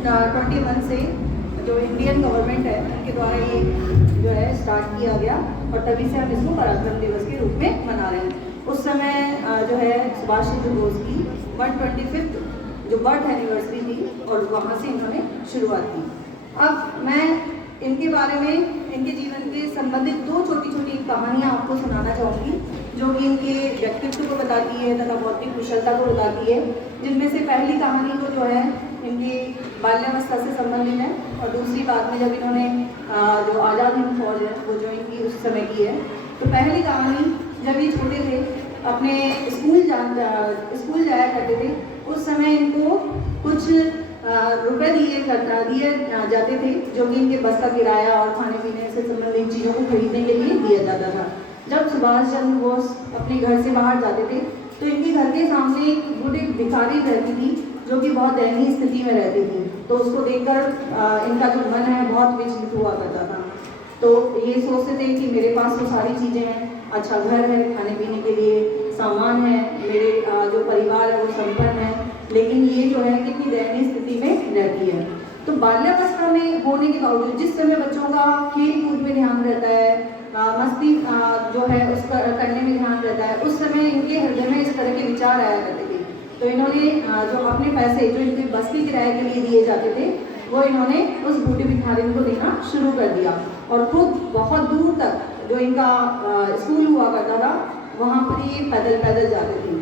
1921 से जो Indian government है उनके द्वारा ये जो है स्टार्ट किया गया और तभी से हम इसको पराक्रम दिवस के रूप में मना रहे हैं। उस समय जो है सुभाष चंद्र बोस की 125th जो बर्थ एनिवर्सरी थी और वहाँ से इन्होंने शुरुआत की। अब मैं इनके बारे में, इनके जीवन के संबंधित दो छोटी छोटी कहानियाँ आपको सुनाना चाहूँगी जो कि इनके व्यक्तित्व को बताती है तथा बौद्धिक कुशलता को बताती है। जिनमें से पहली कहानी को जो है इनकी बाल्यावस्था से संबंधित है और दूसरी बाद में जब इन्होंने जो आज़ाद हिंद फौज है वो ज्वाइन की उस समय की है। तो पहली कहानी, जब ये छोटे थे अपने स्कूल जाया करते थे, उस समय इनको कुछ रुपए दिए जाते थे जो कि इनके बस का किराया और खाने पीने से संबंधित चीज़ों को खरीदने के लिए दिया जाता था। जब सुभाष चंद्र बोस अपने घर से बाहर जाते थे तो इनके घर के सामने एक भिखारी रहती थी जो कि बहुत दयनीय स्थिति में रहती थी। तो उसको देखकर इनका जो मन है बहुत विचलित हुआ करता था। तो ये सोचते थे कि मेरे पास तो सारी चीज़ें हैं, अच्छा घर है, खाने पीने के लिए सामान है, मेरे जो परिवार है वो संपन्न है, लेकिन ये जो है कितनी दयनीय स्थिति में रहती है। तो बाल्यावस्था में होने के बावजूद जिस समय बच्चों का खेल कूद में ध्यान रहता है, मस्ती जो है उसका करने में ध्यान रहता है, उस समय इनके हृदय में इस तरह के विचार आया करते थे। तो इन्होंने जो अपने पैसे जो इनके बस के किराए के लिए दिए जाते थे वो इन्होंने उस बूढ़े भिखारिन को देना शुरू कर दिया और खुद बहुत दूर तक जो इनका स्कूल हुआ करता था वहाँ पर ये पैदल जाते थे।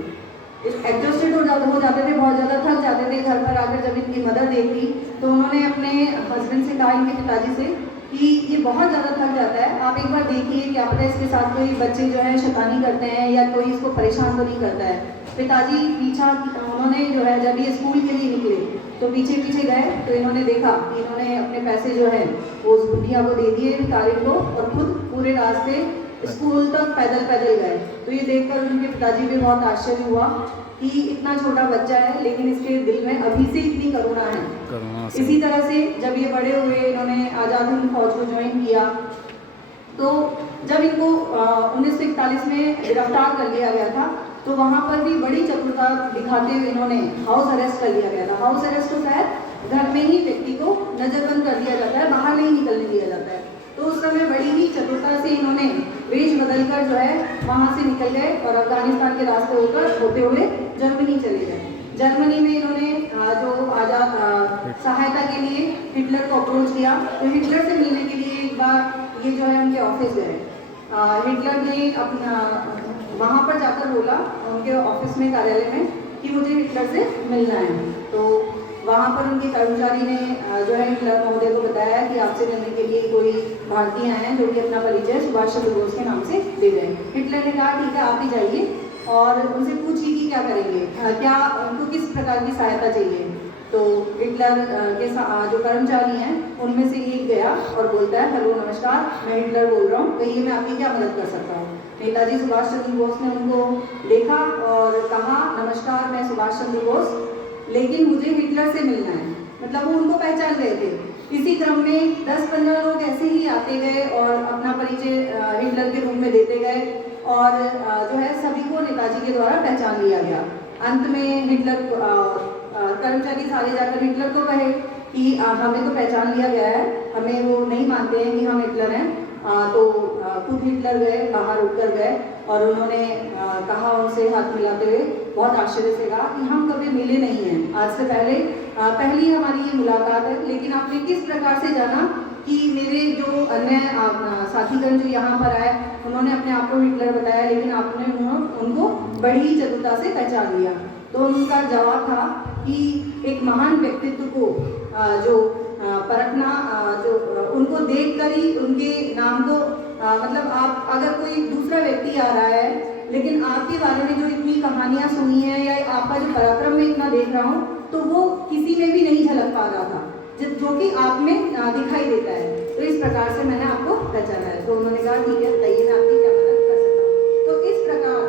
एग्जॉस्टेड हो जाते थे, बहुत ज़्यादा थक जाते थे। घर पर आकर जब इनकी मदर देखी तो उन्होंने अपने हस्बैंड से कहा, इनके पिताजी से, कि ये बहुत ज़्यादा थक जाता है, आप एक बार देखिए क्या पता इसके साथ कोई बच्चे जो है शैतानी करते हैं या कोई इसको परेशान तो नहीं करता है। पिताजी पीछा उन्होंने जो है जब ये स्कूल के लिए निकले तो पीछे गए तो इन्होंने देखा कि इन्होंने अपने पैसे जो है वो उस बुढ़िया को दे दिए भिखारी को और खुद पूरे रास्ते स्कूल तक पैदल गए। तो ये देखकर उनके पिताजी भी बहुत आश्चर्य हुआ कि इतना छोटा बच्चा है लेकिन इसके दिल में अभी से इतनी करुणा है। इसी तरह से जब ये बड़े हुए, इन्होंने आज़ाद हिंद फौज को ज्वाइन किया, तो जब इनको 1941 में गिरफ्तार कर लिया गया था तो वहाँ पर भी बड़ी चतुरता दिखाते हुए इन्होंने हाउस अरेस्ट कर लिया गया था। हाउस अरेस्ट तो शायद घर में ही व्यक्ति को नज़रबंद कर दिया जाता है, बाहर नहीं निकलने दिया जाता है। तो उस समय बड़ी ही चतुरता से इन्होंने वेश बदलकर जो है वहाँ से निकल गए और अफगानिस्तान के रास्ते होते हुए जर्मनी चले गए। जर्मनी में इन्होंने जो आज़ाद सहायता के लिए हिटलर को अप्रोच किया। तो हिटलर से मिलने के लिए एक बार ये जो है उनके ऑफिस गए। हिटलर ने अपना वहाँ पर जाकर बोला उनके ऑफिस में, कार्यालय में, कि मुझे हिटलर से मिलना है। तो वहाँ पर उनके कर्मचारी ने जो है हिटलर महोदय को बताया कि आपसे मिलने के लिए कोई भारतीय आए हैं जो कि अपना परिचय सुभाष चंद्र बोस के नाम से दे रहे हैं। हिटलर ने कहा ठीक है आप ही जाइए और उनसे पूछिए कि क्या करेंगे, क्या उनको किस प्रकार की सहायता चाहिए। तो हिटलर के जो कर्मचारी हैं उनमें से एक गया और बोलता है, हेलो नमस्कार, मैं हिटलर बोल रहा हूँ, कहिए मैं आपकी क्या मदद कर सकता हूँ। नेताजी सुभाष चंद्र बोस ने उनको देखा और कहा, नमस्कार मैं सुभाष चंद्र बोस, लेकिन मुझे हिटलर से मिलना है। मतलब वो उनको पहचान गए थे। इसी क्रम में 10-15 लोग ऐसे ही आते गए और अपना परिचय हिटलर के रूप में देते गए और जो है सभी को नेताजी के द्वारा पहचान लिया गया। अंत में हिटलर कर्मचारी सारे जाकर हिटलर को कहे कि हमें तो पहचान लिया गया है, हमें वो नहीं मानते हैं कि हम हिटलर हैं। तो खुद हिटलर गए, बाहर उठकर गए और उन्होंने कहा, उनसे हाथ मिलाते हुए बहुत आश्चर्य से कहा कि हम कभी मिले नहीं हैं, आज से पहली हमारी ये मुलाकात है, लेकिन आपने किस प्रकार से जाना कि मेरे जो अन्य साथीगण जो यहाँ पर आए उन्होंने अपने आप को हिटलर बताया, लेकिन आपने उनको बड़ी ही चतुरता से पहचान लिया। तो उनका जवाब था कि एक महान व्यक्तित्व को जो परखना, जो उनको देखकर ही उनके नाम को मतलब आप अगर कोई दूसरा व्यक्ति आ रहा है लेकिन आपके बारे में जो इतनी कहानियाँ सुनी है या आपका जो पराक्रम में इतना देख रहा हूँ तो वो किसी में भी नहीं झलक पा रहा था जो कि आप में दिखाई देता है। तो इस प्रकार से मैंने आपको पहचाना है। तो उन्होंने कहा ठीक है, बताइए मैं आपकी क्या मदद कर सकता हूँ। तो इस प्रकार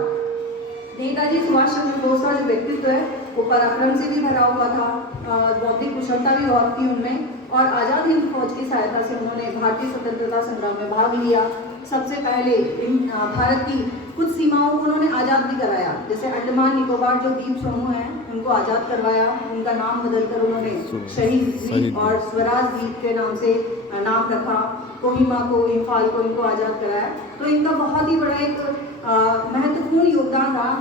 नेताजी सुभाष चंद्र बोस का जो व्यक्तित्व है वो पराक्रम से भी भरा हुआ था, बौद्धिक कुशलता भी बहुत थी उनमें और आज़ाद हिंद फौज की सहायता से उन्होंने भारतीय स्वतंत्रता संग्राम में भाग लिया। सबसे पहले भारत की कुछ सीमाओं को उन्होंने आज़ाद भी कराया, जैसे अंडमान निकोबार जो द्वीप समूह हैं उनको आज़ाद करवाया। उनका नाम बदलकर उन्होंने शहीद द्वीप और स्वराज द्वीप के नाम से नाम रखा। कोहिमा को, इम्फाल को इनको आज़ाद कराया। तो इनका बहुत ही बड़ा एक महत्वपूर्ण योगदान रहा